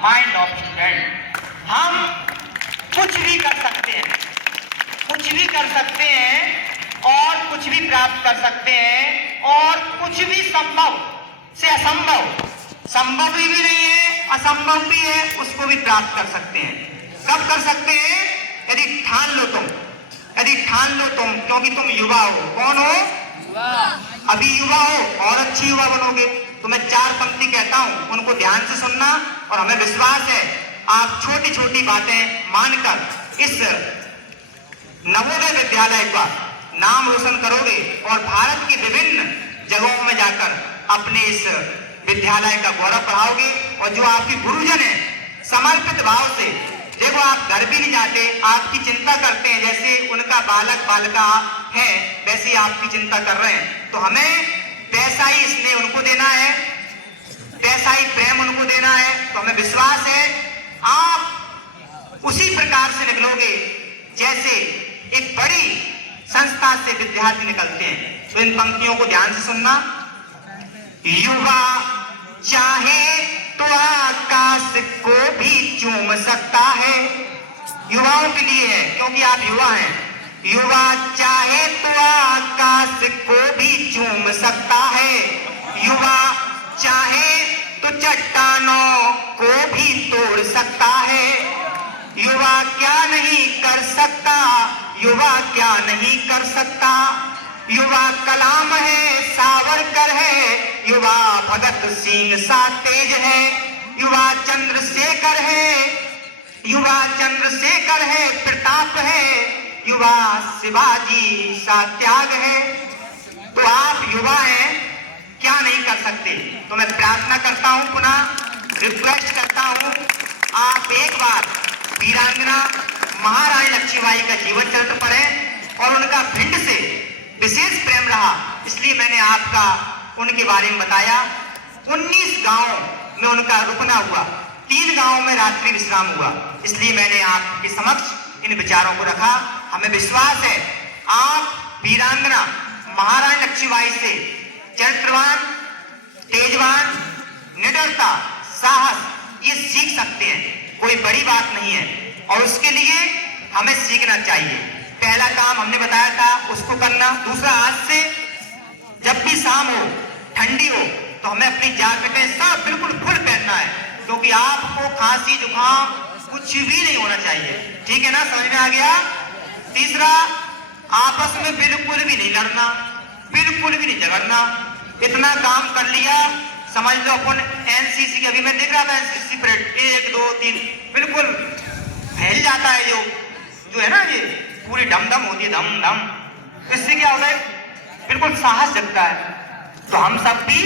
Mind of student. हम कुछ भी कर सकते हैं, कुछ भी कर सकते हैं और कुछ भी प्राप्त कर सकते हैं, और कुछ भी संभव से असंभव, संभव भी नहीं है असंभव भी है, उसको भी प्राप्त कर सकते हैं। कब कर सकते हैं? यदि ठान लो तुम, यदि ठान लो तुम, क्योंकि तुम युवा हो। कौन हो? अभी युवा हो और अच्छी युवा बनोगे। तो मैं 4 पंक्ति कहता हूं, उनको ध्यान से सुनना, और हमें विश्वास है आप छोटी छोटी बातें मानकर इस नवोदय विद्यालय का नाम रोशन करोगे और भारत की विभिन्न जगहों में जाकर अपने इस विद्यालय का गौरव बढ़ाओगे। और जो आपके गुरुजन है, समर्पित भाव से, देखो आप घर भी नहीं जाते, आपकी चिंता करते हैं, जैसे उनका बालक बालिका है वैसे आपकी चिंता कर रहे हैं। तो हमें वैसा ही स्नेह उनको देना है, वैसा ही प्रेम उनको देना है। तो हमें विश्वास है आप उसी प्रकार से निकलोगे जैसे एक बड़ी संस्था से विद्यार्थी निकलते हैं। तो इन पंक्तियों को ध्यान से सुनना। युवा चाहे तो आकाश को भी चूम सकता है। युवाओं के लिए है, क्योंकि आप युवा हैं। युवा चाहे तो आकाश को भी चूम सकता है। युवा चाहे तो चट्टानों को भी तोड़ सकता है। युवा क्या नहीं कर सकता, युवा क्या नहीं कर सकता। युवा कलाम है, सावरकर है, युवा भगत सिंह सा तेज है। युवा चंद्रशेखर है, युवा चंद्रशेखर है, प्रताप है, युवा शिवाजी सा त्याग है। तो आप युवा हैं, क्या नहीं कर सकते। तो मैं प्रार्थना करता हूं, पुनः रिक्वेस्ट करता हूं, आप एक बार वीरांगना महारानी लक्ष्मीबाई का जीवन चरित्र पढ़ें। और उनका भिंड से विशेष प्रेम रहा, इसलिए मैंने आपका उनके बारे में बताया। 19 गांवों में उनका रुकना हुआ, 3 गांवों में रात्रि विश्राम हुआ, इसलिए मैंने आपके समक्ष इन विचारों को रखा। हमें विश्वास है आप वीरांगना महारानी लक्ष्मीबाई से चरित्रवान, तेजवान, निडरता, साहस ये सीख सकते हैं। कोई बड़ी बात नहीं है, और उसके लिए हमें सीखना चाहिए। पहला काम हमने बताया था उसको करना। दूसरा, आज से जब भी शाम हो, ठंडी हो, तो हमें अपनी जैकेटें सब बिल्कुल फुल पहनना है, क्योंकि आपको खांसी जुकाम कुछ भी नहीं होना चाहिए। ठीक है ना, समझ में आ गया? तीसरा, आपस में बिल्कुल भी नहीं लड़ना, बिल्कुल भी नहीं झगड़ना। इतना काम कर लिया, समझ लो अपन एनसीसी के, अभी मैं देख रहा था एनसीसी परेड 1 2 3 बिल्कुल फैल जाता है, जो है ना, ये पूरी धम होती है, धम। इससे क्या होता है, बिल्कुल साहस जगता है। तो हम सब भी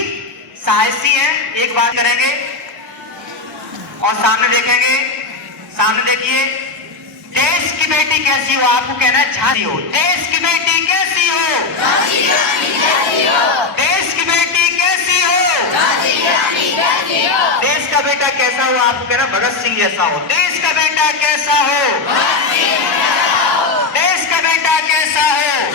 साहसी हैं। एक बात करेंगे और सामने देखेंगे, सामने देखिए। देश की बेटी कैसी हो, आपको कहना है झांसी हो। देश की बेटी कैसी हो, देश की बेटी कैसी हो, देश का बेटा कैसा हो, आपको कहना भगत सिंह जैसा हो। देश का बेटा कैसा हो, देश का बेटा कैसा हो।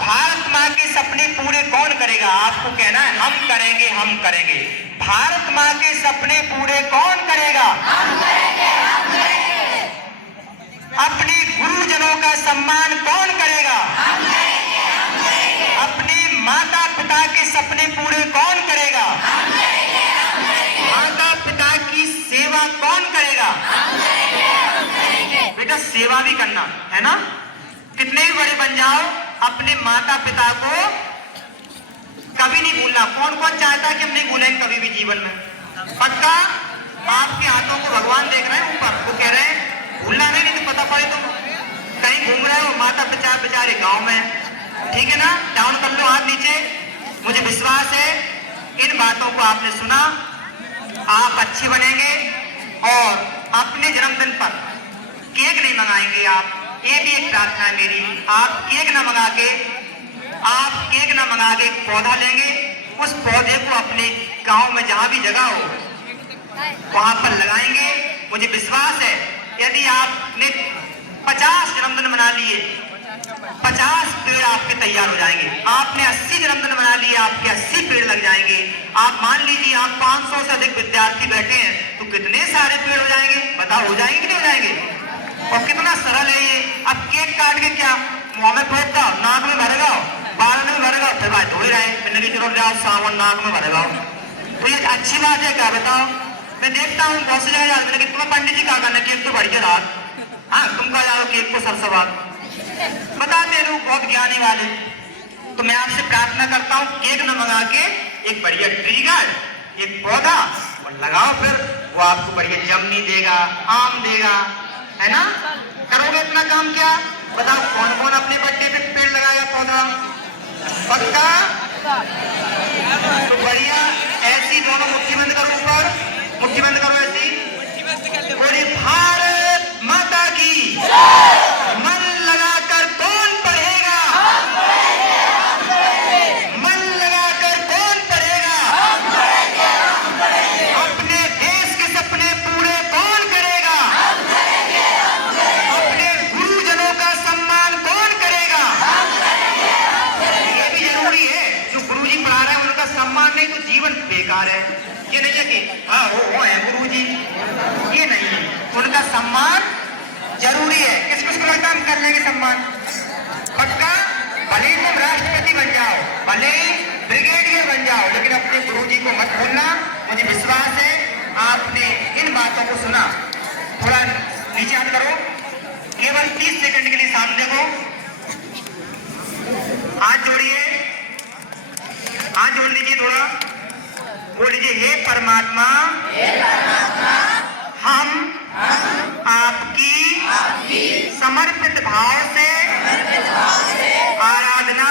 भारत माँ के सपने पूरे कौन करेगा, आपको कहना है हम करेंगे, हम करेंगे। भारत माँ के सपने पूरे कौन करेगा, हम करेंगे, हम करेंगे। अपने गुरुजनों का सम्मान कौन करेगा, हम करेंगे, हम करेंगे। अपने माता पिता के सपने पूरे कौन करेगा, हम करेंगे, हम करेंगे। माता पिता की सेवा कौन करेगा, हम करेंगे, हम करेंगे। बेटा सेवा भी करना है ना, कितने भी बड़े बन जाओ, अपने माता पिता को कभी नहीं भूलना। कौन कौन चाहता है कि हम नहीं भूलेंगे कभी भी जीवन में? पक्का? आपके हाथों को भगवान देख रहे हैं ऊपर, वो कह रहे हैं भूलना नहीं तो पता पड़े तुम कहीं घूम रहे हो, माता पिता बेचारे गांव में। ठीक है ना, डाउन कर लो हाथ नीचे। मुझे विश्वास है इन बातों को आपने सुना, आप अच्छे बनेंगे। और अपने जन्मदिन पर केक नहीं मंगाएंगे आप, ये भी एक प्रार्थना है मेरी। आप केक ना मंगा के, आप केक ना मंगा के पौधा लेंगे, उस पौधे को अपने गांव में जहां भी जगह हो वहां पर लगाएंगे। मुझे विश्वास है यदि आपने 50 जन्मदिन मना लिए, 50 पेड़ आपके तैयार हो जाएंगे। आपने 80 जन्मदिन मना लिए, आपके 80 पेड़ लग जाएंगे। जाएंगे। आप मान लीजिए आप 500 से अधिक विद्यार्थी बैठे हैं तो कितने सारे पेड़ हो जाएंगे, बताओ हो जाएंगे कि नहीं हो जाएंगे। और कितना सरल है ये। अब केक काट के क्या मुंह में फेंक दो, नाक में भरेगा, बाल में भरेगा, फिर बात हो ही रहे हैं कि चलो जाओ सावन नाक में भरेगा। तो ये अच्छी बात है क्या, बताओ। मैं देखता हूँ बहुत से जगह कि तुम्हें पंडित जी क्या करना, केक तो बढ़िया रात, हाँ तुम कहा जाओ केक को सरसवार बताते लोग बहुत ज्ञानी वाले। तो मैं आपसे प्रार्थना करता हूँ केक न मंगा के एक बढ़िया ट्री गार्ड, एक पौधा और लगाओ, फिर वो आपको बढ़िया जमनी देगा, आम देगा, है ना। करोगे इतना काम क्या, बताओ कौन कौन अपने बर्थडे पे पेड़ लगाएगा, पौधा पक्का। तो बढ़िया ऐसी दोनों मुट्ठी बंद करो, ऊपर मुट्ठी बंद करो ऐसी, बोले भारत माता की, मन लगाकर कौन पढ़ेगा, मन लगाकर कौन पढ़ेगा, अपने देश के सपने पूरे कौन करेगा, अपने गुरुजनों का सम्मान कौन करेगा। ये भी जरूरी है, जो गुरुजी पढ़ा रहे हैं उनका सम्मान नहीं तो जीवन बेकार है। ये नहीं है कि हाँ वो है गुरुजी, ये नहीं है, उनका सम्मान जरूरी है। किस किस को लगता है हम कर लेंगे सम्मान, पक्का। भले ही तुम राष्ट्रपति बन जाओ, भले ही ब्रिगेडियर बन जाओ, लेकिन अपने गुरुजी को मत भूलना। मुझे विश्वास है आपने इन बातों को सुना। थोड़ा नीचे हाथ करो, केवल 30 सेकंड के लिए सामने को हाथ जोड़िए, हाथ जोड़ लीजिए, थोड़ा बोल लीजिए, हे परमात्मा, हम आपकी समर्पित भाव से आराधना